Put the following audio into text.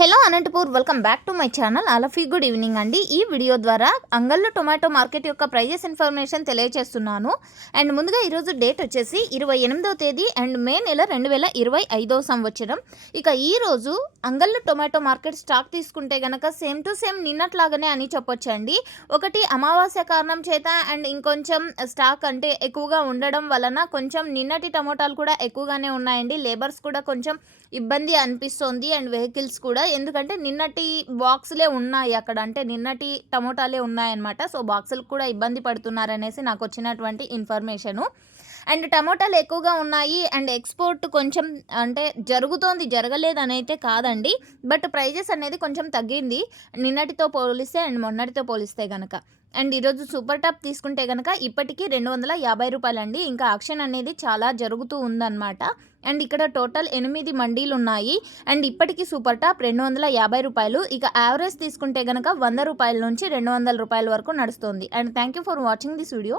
Hello Anantapur, welcome back to my channel. ఆలఫీ good evening అండి. ఈ వీడియో ద్వారా అంగళ్ళు టొమాటో మార్కెట్ యొక్క ప్రైజెస్ ఇన్ఫర్మేషన్ తెలియజేస్తున్నాను. అండ్ ముందుగా ఈరోజు డేట్ వచ్చేసి 28వ తేదీ అండ్ మే నెల 2025 సంవత్సరం. ఇక ఈరోజు అంగళ్ళు టొమాటో మార్కెట్ స్టాక్ తీసుకుంటే కనుక సేమ్ టు సేమ్ నిన్నట్లాగానే అని చెప్పొచ్చండి. ఒకటి అమావాస్య కారణం చేత అండ్ ఇంకొంచెం స్టాక్ అంటే ఎక్కువగా ఉండడం వలన కొంచెం నిన్నటి టమోటాలు కూడా ఎక్కువగానే ఉన్నాయండి. లేబర్స్ కూడా కొంచెం ఇబ్బంది అనిపిస్తోంది అండ్ వెహికల్స్ కూడా, ఎందుకంటే నిన్నటి బాక్సులే ఉన్నాయి అక్కడ, అంటే నిన్నటి టమోటాలే ఉన్నాయన్నమాట. సో బాక్సులకు కూడా ఇబ్బంది పడుతున్నారనేసి నాకు వచ్చినటువంటి ఇన్ఫర్మేషను. అండ్ టమోటాలు ఎక్కువగా ఉన్నాయి అండ్ ఎక్స్పోర్ట్ కొంచెం అంటే జరగలేదని అయితే కాదండి, బట్ ప్రైజెస్ అనేది కొంచెం తగ్గింది నిన్నటితో పోలిస్తే అండ్ మొన్నటితో పోలిస్తే కనుక. అండ్ ఈరోజు సూపర్ టాప్ తీసుకుంటే కనుక ఇప్పటికీ 250 రూపాయలండి. ఇంకా ఆక్షన్ అనేది చాలా జరుగుతూ ఉందన్నమాట. అండ్ ఇక్కడ టోటల్ 8 మండీలు ఉన్నాయి అండ్ ఇప్పటికీ సూపర్ టాప్ 250 రూపాయలు. ఇక యావరేజ్ తీసుకుంటే కనుక 100 రూపాయల నుంచి 200 రూపాయల వరకు నడుస్తుంది. And thank you for watching this video.